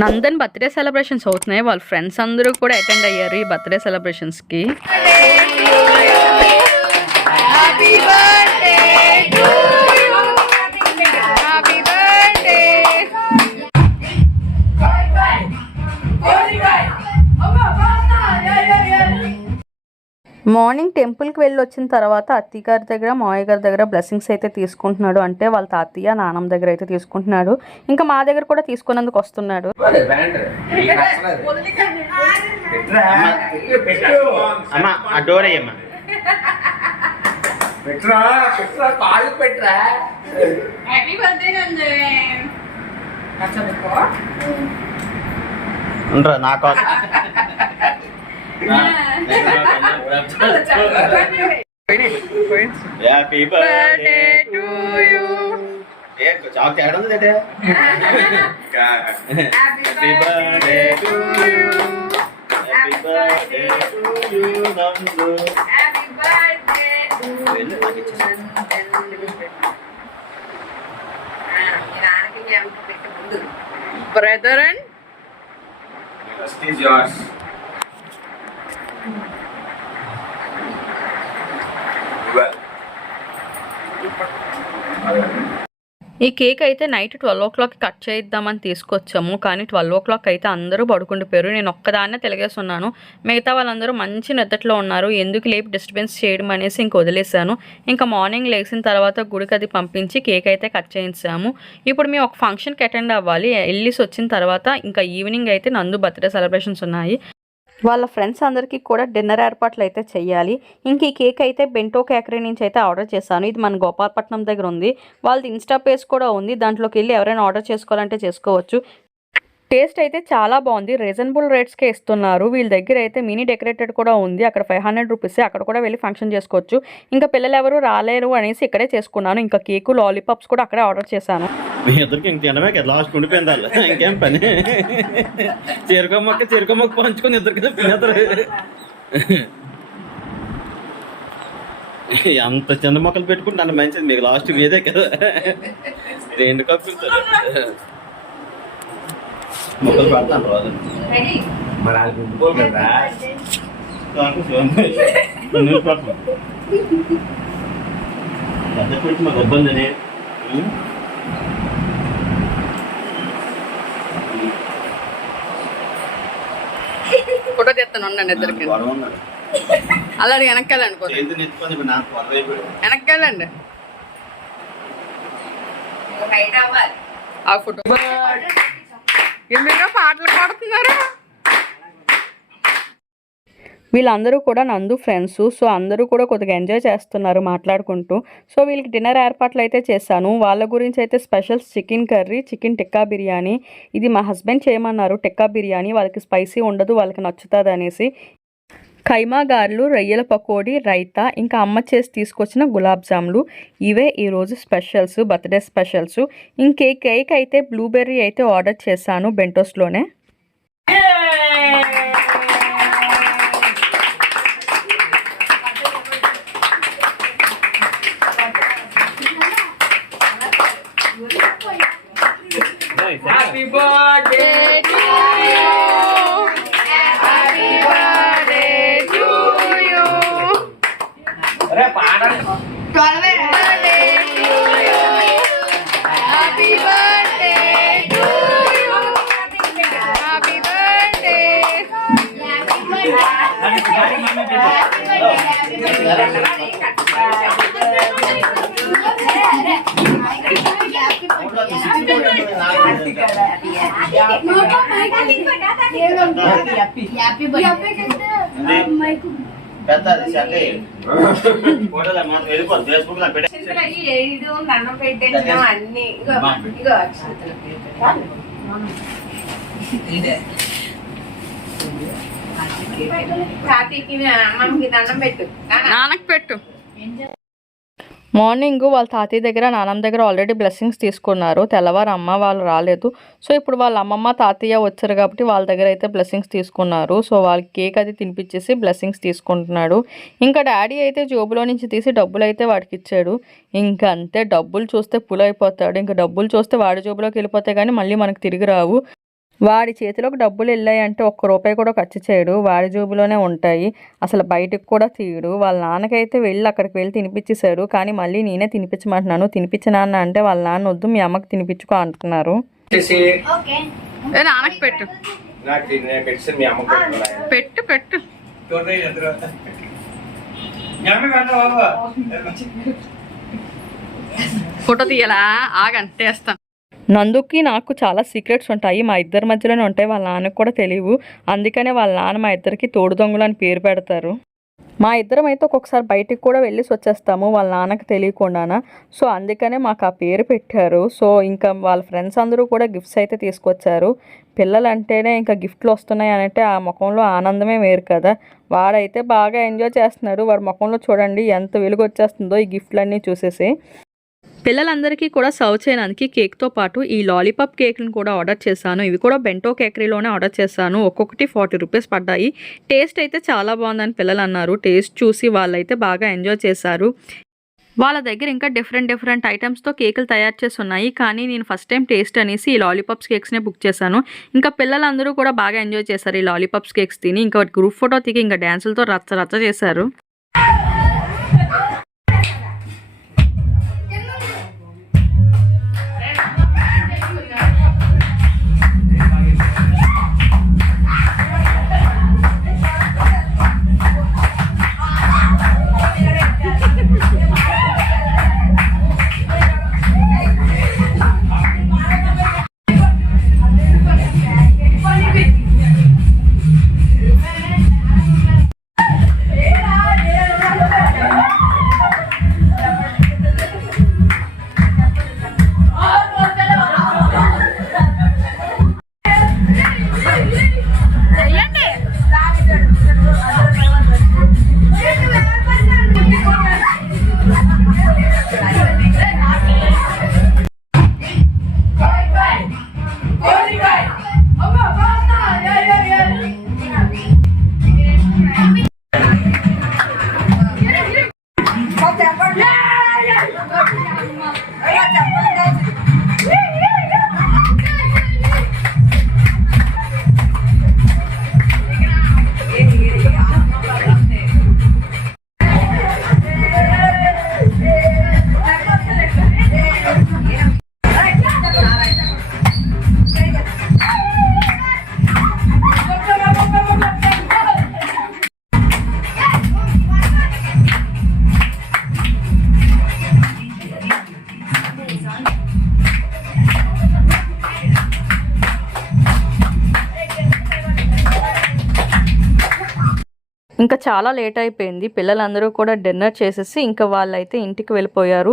Nandan birthday celebrations అవుతున్నాయి. వాళ్ళ friends అందరూ కూడా అటెండ్ అయ్యారు ఈ బర్త్డే సెలబ్రేషన్స్కి. మార్నింగ్ టెంపుల్కి వెళ్ళి వచ్చిన తర్వాత అత్తయ్య గారి దగ్గర మావయ్య గారి దగ్గర బ్లెస్సింగ్స్ అయితే తీసుకుంటున్నాడు. అంటే వాళ్ళ తాతయ్య నాన్నమ్మ దగ్గర అయితే తీసుకుంటున్నాడు. ఇంకా మా దగ్గర కూడా తీసుకున్నందుకు వస్తున్నాడు. నాకు హ్యాపీ బర్త్డే టు యు. చాక్ తేడా ఉంది అంటే happy birthday to you. Happy birthday to you Nandu. Happy birthday to you. Brother and first is yours. ఈ కేక్ అయితే నైట్ 12 o'clock కట్ చేద్దామని తీసుకొచ్చాము. కానీ 12 o'clock అయితే అందరూ పడుకుండిపోయారు. నేను ఒక్కదాన్నే తెలిగేస్తున్నాను. మిగతా వాళ్ళందరూ మంచి నిద్రలో ఉన్నారు. ఎందుకు లేపి డిస్టర్బెన్స్ చేయడం అనేసి ఇంక వదిలేసాను. ఇంకా మార్నింగ్ లేచిన తర్వాత గుడికి అది పంపించి కేక్ అయితే కట్ చేయించాము. ఇప్పుడు మేము ఒక ఫంక్షన్కి అటెండ్ అవ్వాలి. వెళ్ళేసి వచ్చిన తర్వాత ఇంకా ఈవినింగ్ అయితే నందు బర్త్డే సెలబ్రేషన్స్ ఉన్నాయి. వాళ్ళ ఫ్రెండ్స్ అందరికీ కూడా డిన్నర్ ఏర్పాట్లు అయితే చేయాలి. ఇంక ఈ కేక్ అయితే బెంటో కేకరీ నుంచి అయితే ఆర్డర్ చేశాను. ఇది మన గోపాలపట్నం దగ్గర ఉంది. వాళ్ళది ఇన్స్టా పేజ్ కూడా ఉంది. దాంట్లోకి వెళ్ళి ఎవరైనా ఆర్డర్ చేసుకోవాలంటే చేసుకోవచ్చు. టేస్ట్ అయితే చాలా బాగుంది. రీజనబుల్ రేట్స్కే ఇస్తున్నారు. వీళ్ళ దగ్గర అయితే మినీ డెకరేటెడ్ కూడా ఉంది. అక్కడ 500 రూపీస్. అక్కడ కూడా వెళ్ళి ఫంక్షన్ చేసుకోవచ్చు. ఇంకా పిల్లలు ఎవరు రాలేరు అనేసి ఇక్కడే చేసుకున్నాను. ఇంకా కేకు లాలీపాప్స్ కూడా అక్కడే ఆర్డర్ చేశాను. మీ ఇద్దరికి ఇంక తినమే కదా లాస్ట్ ఉండిపోయింది. ఇంకేం పని చెరుకొమ్మక్క పంచుకొని ఇద్దరికి తినేద్దరు. అంత చిన్న మొక్కలు పెట్టుకుంటే అంత మంచిది. మీకు లాస్ట్ మీదే కదా 2 కప్పులు మొక్కలు పెడతాను రోజు. మరి అది గుంపుకోరు కదా పెద్ద పెట్టి మాకు ఇబ్బంది. ఫోటో తెస్తాను ఉండండి ఇద్దరికి. అలా వెనక్కాలండి వెనక్కాలండి ఆ ఫోటో. ఎందుకు పాటలు పాడుతున్నారు? వీళ్ళందరూ కూడా నందు ఫ్రెండ్స్. సో అందరూ కూడా కొద్దిగా ఎంజాయ్ చేస్తున్నారు మాట్లాడుకుంటూ. సో వీళ్ళకి డిన్నర్ ఏర్పాట్లు అయితే చేశాను. వాళ్ళ గురించి అయితే specials chicken curry, chicken tikka biryani. ఇది మా హస్బెండ్ చేయమన్నారు టిక్కా బిర్యానీ. వాళ్ళకి స్పైసీ ఉండదు, వాళ్ళకి నచ్చుతుంది అనేసి. కైమా గారెలు, రొయ్యల పకోడీ, రైతా, ఇంకా అమ్మ చేసి తీసుకొచ్చిన గులాబ్ జాములు. ఇవే ఈరోజు స్పెషల్స్, బర్త్డే స్పెషల్స్. ఇంకే కేక్ అయితే బ్లూబెర్రీ అయితే ఆర్డర్ చేశాను బెంటోస్లోనే. Happy birthday to you. Happy birthday to you. अरे पागल 12 birthday to you. Happy birthday to you. Happy birthday. నాన్నకు పెట్టు. మార్నింగ్ వాళ్ళ తాతయ్య దగ్గర నాన్నమ్మ దగ్గర ఆల్రెడీ బ్లెస్సింగ్స్ తీసుకున్నారు. తెల్లవారు అమ్మ వాళ్ళు రాలేదు. సో ఇప్పుడు వాళ్ళ అమ్మమ్మ తాతయ్య వచ్చారు కాబట్టి వాళ్ళ దగ్గర అయితే బ్లెస్సింగ్స్ తీసుకున్నారు. సో వాళ్ళకి కేక్ అది తినిపించేసి బ్లెస్సింగ్స్ తీసుకుంటున్నాడు. ఇంకా డాడీ అయితే జోబులో నుంచి తీసి డబ్బులు అయితే వాడికి ఇచ్చాడు. ఇంకా అంతే, డబ్బులు చూస్తే పుల్ అయిపోతాడు. ఇంకా డబ్బులు చూస్తే వాడి జోబులోకి వెళ్ళిపోతే కానీ మళ్ళీ మనకు తిరిగి రావు. వాడి చేతిలోకి డబ్బులు వెళ్ళాయంటే ఒక్క రూపాయి కూడా ఖర్చు చేయడు, వాడి జోబులోనే ఉంటాయి, అసలు బయటకు కూడా తీయడు. వాళ్ళ నాన్నకైతే వెళ్ళి అక్కడికి వెళ్ళి తినిపించేశాడు, కానీ మళ్ళీ నేనే తినిపించమంటున్నాను. తినిపించనాన్న అంటే వాళ్ళ నాన్న వద్దు, మీ అమ్మకి తినిపించుకో అంటున్నారు. నాన్నకి పెట్టు పెట్టు పెట్టు ఫోటో తీయాలా ఆగంటేస్తాను. నందుకి నాకు చాలా సీక్రెట్స్ ఉంటాయి, మా ఇద్దరి మధ్యలోనే ఉంటాయి, వాళ్ళ నాన్నకు కూడా తెలియవు. అందుకనే వాళ్ళ నాన్న మా ఇద్దరికి తోడు దొంగలు అని పేరు పెడతారు. మా ఇద్దరం అయితే ఒక్కొక్కసారి బయటికి కూడా వెళ్ళేసి వచ్చేస్తాము వాళ్ళ నాన్నకు తెలియకుండానా. సో అందుకనే మాకు ఆ పేరు పెట్టారు. సో ఇంకా వాళ్ళ ఫ్రెండ్స్ అందరూ కూడా గిఫ్ట్స్ అయితే తీసుకొచ్చారు. పిల్లలంటేనే ఇంకా గిఫ్ట్లు వస్తున్నాయి అంటే ఆ ముఖంలో ఆనందమే వేరు కదా. వాడైతే బాగా ఎంజాయ్ చేస్తున్నాడు. వాడి ముఖంలో చూడండి ఎంత వెలుగు వచ్చేస్తుందో ఈ గిఫ్ట్లన్నీ చూసేసి. పిల్లలందరికీ కూడా సర్వ్ చేయడానికి కేక్తో పాటు ఈ లాలీపాప్ కేక్ని కూడా ఆర్డర్ చేశాను. ఇవి కూడా బెంటో కేకరీలోనే ఆర్డర్ చేశాను. ఒక్కొక్కటి 40 రూపీస్ పడ్డాయి. టేస్ట్ అయితే చాలా బాగుందని పిల్లలు అన్నారు. టేస్ట్ చూసి వాళ్ళైతే బాగా ఎంజాయ్ చేశారు. వాళ్ళ దగ్గర ఇంకా డిఫరెంట్ ఐటమ్స్తో కేకులు తయారు చేసి ఉన్నాయి, కానీ నేను ఫస్ట్ టైం టేస్ట్ అనేసి ఈ లాలీపాప్స్ కేక్స్నే బుక్ చేశాను. ఇంకా పిల్లలందరూ కూడా బాగా ఎంజాయ్ చేశారు ఈ లాలీపాప్స్ కేక్స్ తిని. ఇంకా గ్రూప్ ఫోటో దిగి ఇంకా డ్యాన్సులతో రచ్చ చేశారు. ఇంకా చాలా లేట్ అయిపోయింది. పిల్లలందరూ కూడా డిన్నర్ చేసేసి ఇంకా వాళ్ళైతే ఇంటికి వెళ్ళిపోయారు.